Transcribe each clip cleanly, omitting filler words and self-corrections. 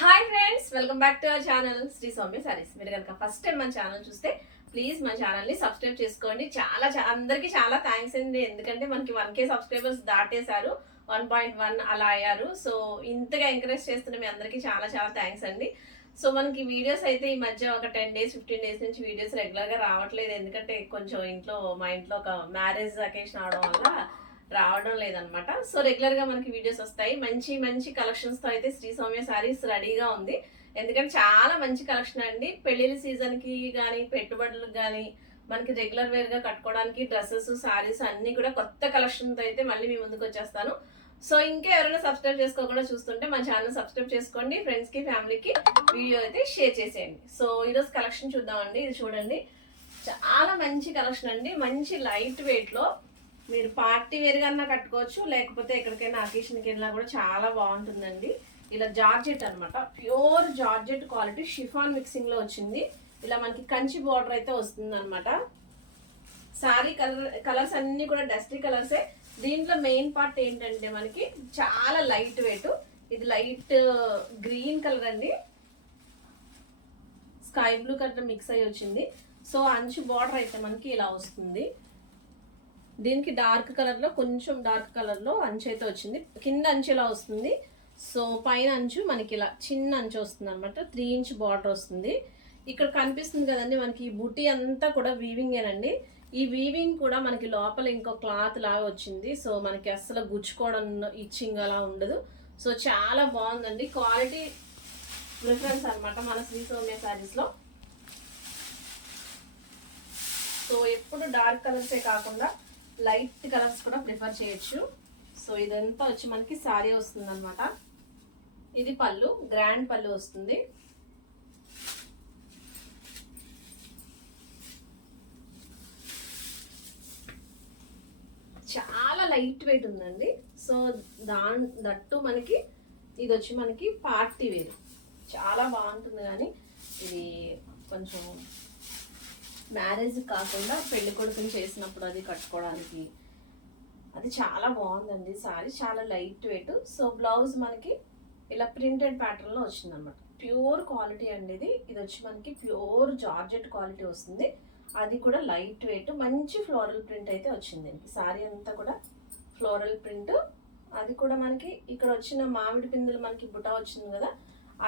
Hi friends, welcome back to our channel Shri Soumya saris. మీరు కనుక first time మన ఛానల్ చూస్తే ప్లీజ్ మన ఛానల్ని సబ్స్క్రైబ్ చేసుకోండి. అందరికీ చాలా థ్యాంక్స్ అండి, ఎందుకంటే మనకి 1K సబ్స్క్రైబర్స్ దాటేశారు, 1.1 అలా అయ్యారు. సో ఇంతగా ఎంకరేజ్ చేస్తున్న మీ అందరికీ చాలా చాలా థ్యాంక్స్ అండి. సో మనకి వీడియోస్ అయితే ఈ మధ్య ఒక 10 days 15 days నుంచి వీడియోస్ రెగ్యులర్గా రావట్లేదు, ఎందుకంటే కొంచెం మా ఇంట్లో ఒక మ్యారేజ్ అకేషన్ అవడం వల్ల రావడం లేదనమాట. సో రెగ్యులర్ గా మనకి వీడియోస్ వస్తాయి. మంచి మంచి కలెక్షన్స్ తో అయితే శ్రీ సౌమ్య సారీస్ రెడీగా ఉంది, ఎందుకంటే చాలా మంచి కలెక్షన్ అండి. పెళ్లిళ్ళ సీజన్ కి కానీ పెట్టుబడులకు కానీ మనకి రెగ్యులర్ వేర్ గా కట్టుకోవడానికి డ్రెస్సెస్ సారీస్ అన్ని కూడా కొత్త కలెక్షన్ తో అయితే మళ్ళీ మీ ముందుకు వచ్చేస్తాను. సో ఇంకా ఎవరైనా సబ్స్క్రైబ్ చేసుకోకుండా చూస్తుంటే మన ఛానల్ సబ్స్క్రైబ్ చేసుకోండి, ఫ్రెండ్స్ కి ఫ్యామిలీకి వీడియో అయితే షేర్ చేసేయండి. సో ఈరోజు కలెక్షన్ చూద్దామండి. ఇది చూడండి, చాలా మంచి కలెక్షన్ అండి. మంచి లైట్ వెయిట్ లో మీరు పార్టీ వేర్ కన్నా కట్టుకోవచ్చు, లేకపోతే ఎక్కడికైనా అకేషన్కి వెళ్ళినా కూడా చాలా బాగుంటుందండి. ఇలా జార్జెట్ అనమాట, pure georgette quality chiffon mixing లో వచ్చింది. ఇలా మనకి కంచి బార్డర్ అయితే వస్తుంది అనమాట. సారీ కలర్స్ అన్ని కూడా డస్టీ కలర్సే. దీంట్లో మెయిన్ పార్ట్ ఏంటంటే మనకి చాలా లైట్ వెయిట్. ఇది లైట్ గ్రీన్ కలర్ అండి, స్కై బ్లూ కలర్ మిక్స్ అయ్యి వచ్చింది. సో అంచు బార్డర్ అయితే మనకి ఇలా వస్తుంది. దీనికి డార్క్ కలర్ లో, కొంచెం డార్క్ కలర్ లో అంచు అయితే వచ్చింది. కింద అంచు ఇలా వస్తుంది. సో పైన అంచు మనకి ఇలా చిన్న అంచు వస్తుంది అనమాట. 3 inch బార్డర్ వస్తుంది. ఇక్కడ కనిపిస్తుంది కదండి మనకి ఈ బుటీ అంతా కూడా వీవింగ్ ఏనండి. ఈ వీవింగ్ కూడా మనకి లోపల ఇంకో క్లాత్ లాగా వచ్చింది. సో మనకి అస్సలు గుచ్చుకోవడం ఇచ్చింగ్ అలా ఉండదు. సో చాలా బాగుందండి, క్వాలిటీ ప్రిఫరెన్స్ అనమాట మన శ్రీ సౌమ్య సారీస్ లో. సో ఎప్పుడు డార్క్ కలర్సే కాకుండా లైట్ కలర్స్ కూడా ప్రిఫర్ చేయొచ్చు. సో ఇదంతా వచ్చి మనకి సారీ వస్తుంది అనమాట. ఇది పళ్ళు, గ్రాండ్ పళ్ళు వస్తుంది. చాలా లైట్ వెయిట్ ఉందండి. సో దట్టు మనకి ఇది వచ్చి మనకి పార్టీ వేర్, చాలా బాగుంటుంది. కానీ ఇది కొంచెం మ్యారేజ్ కాకుండా పెళ్లి కొడుకుని చేసినప్పుడు అది కట్టుకోవడానికి అది చాలా బాగుందండి. సారీ చాలా లైట్ వెయిట్. సో బ్లౌజ్ మనకి ఇలా ప్రింటెడ్ ప్యాటర్న్ లో వచ్చింది అనమాట. ప్యూర్ క్వాలిటీ అండి ఇది. ఇది వచ్చి మనకి ప్యూర్ జార్జెట్ క్వాలిటీ వస్తుంది. అది కూడా లైట్ వెయిట్, మంచి ఫ్లోరల్ ప్రింట్ అయితే వచ్చింది. సారీ అంతా కూడా ఫ్లోరల్ ప్రింట్. అది కూడా మనకి ఇక్కడ వచ్చిన మామిడి పిందులు మనకి బుటా వచ్చింది కదా,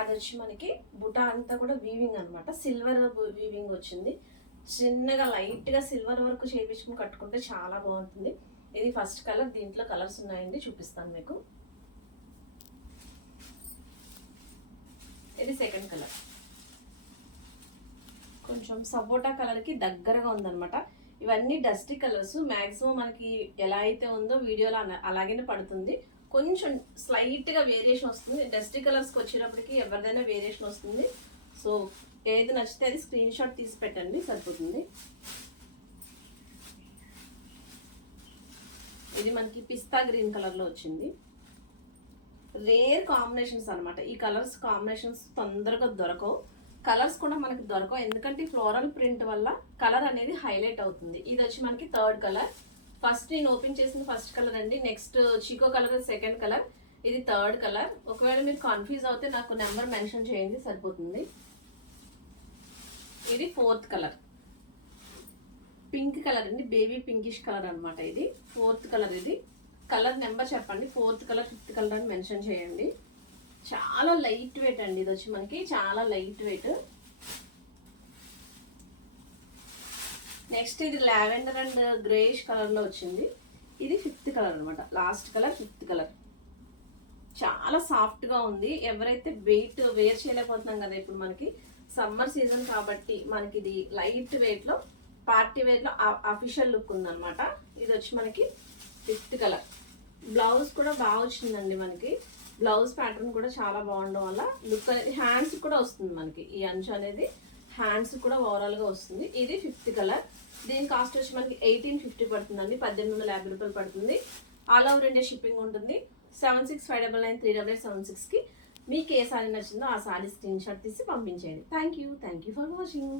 అది వచ్చి మనకి బుటా అంతా కూడా వీవింగ్ అనమాట. సిల్వర్ వీవింగ్ వచ్చింది. చిన్నగా లైట్ గా సిల్వర్ వర్క్ చేయించుకుని కట్టుకుంటే చాలా బాగుంటుంది. ఇది ఫస్ట్ కలర్. దీంట్లో కలర్స్ ఉన్నాయండి, చూపిస్తాను మీకు. ఇది సెకండ్ కలర్, కొంచెం సపోటా కలర్ కి దగ్గరగా ఉందన్నమాట. ఇవన్నీ డస్టీ కలర్స్. మాక్సిమం మనకి ఎలా అయితే ఉందో వీడియోలో అలాగే పడుతుంది. కొంచెం స్లైట్ గా వేరియేషన్ వస్తుంది. డస్టీ కలర్స్కి వచ్చేటప్పటికి ఎవరిదైనా వేరియేషన్ వస్తుంది. సో ఏది నచ్చితే అది స్క్రీన్ షాట్ తీసి పెట్టండి, సరిపోతుంది. ఇది మనకి పిస్తా గ్రీన్ కలర్ లో వచ్చింది. రేర్ కాంబినేషన్స్ అనమాట. ఈ కలర్స్ కాంబినేషన్స్ తొందరగా దొరకవు, కలర్స్ కూడా మనకి దొరకవు, ఎందుకంటే ఫ్లోరల్ ప్రింట్ వల్ల కలర్ అనేది హైలైట్ అవుతుంది. ఇది వచ్చి మనకి థర్డ్ కలర్. ఫస్ట్ నేను ఓపెన్ చేసిన ఫస్ట్ కలర్ అండి. Next chikoo colour second colour, ఇది థర్డ్ కలర్. ఒకవేళ మీరు కన్ఫ్యూజ్ అవుతే నాకు నెంబర్ మెన్షన్ చేయండి, సరిపోతుంది. ఇది ఫోర్త్ కలర్, పింక్ కలర్ అండి, బేబీ పింకిష్ కలర్ అనమాట. ఇది ఫోర్త్ కలర్. ఇది కలర్ నెంబర్ చెప్పండి, ఫోర్త్ కలర్ ఫిఫ్త్ కలర్ అని మెన్షన్ చేయండి. చాలా లైట్ వెయిట్ అండి. ఇది వచ్చి మనకి చాలా లైట్ వెయిట్. నెక్స్ట్ ఇది లావెండర్ అండ్ గ్రేష్ కలర్ లో వచ్చింది. ఇది ఫిఫ్త్ కలర్ అనమాట, లాస్ట్ కలర్ ఫిఫ్త్ కలర్. చాలా సాఫ్ట్ గా ఉంది. ఎవరైతే వెయిట్ వేర్ చేయలేకపోతున్నాం కదా, ఇప్పుడు మనకి సమ్మర్ సీజన్ కాబట్టి మనకి ఇది లైట్ వెయిట్ లో పార్టీ వేర్ లో అఫీషియల్ లుక్ ఉందన్నమాట. ఇది వచ్చి మనకి ఫిఫ్త్ కలర్. బ్లౌజ్ కూడా బాగా వచ్చిందండి మనకి. బ్లౌజ్ ప్యాటర్న్ కూడా చాలా బాగుండడం వల్ల లుక్ అనేది హ్యాండ్స్ కూడా వస్తుంది మనకి. ఈ అంచు అనేది హ్యాండ్స్ కూడా ఓవరాల్ గా వస్తుంది. ఇది ఫిఫ్త్ కలర్. దీని కాస్ట్ వచ్చి మనకి 1850 పడుతుందండి, 1850 రూపాయలు పడుతుంది. ఆల్ ఓవర్ ఇండియా షిప్పింగ్ ఉంటుంది. 7659938876 కి మీకు ఏ సారీ నచ్చిందో ఆ సారీ స్క్రీన్ షాట్ తీసి పంపించేయండి. Thank you for watching.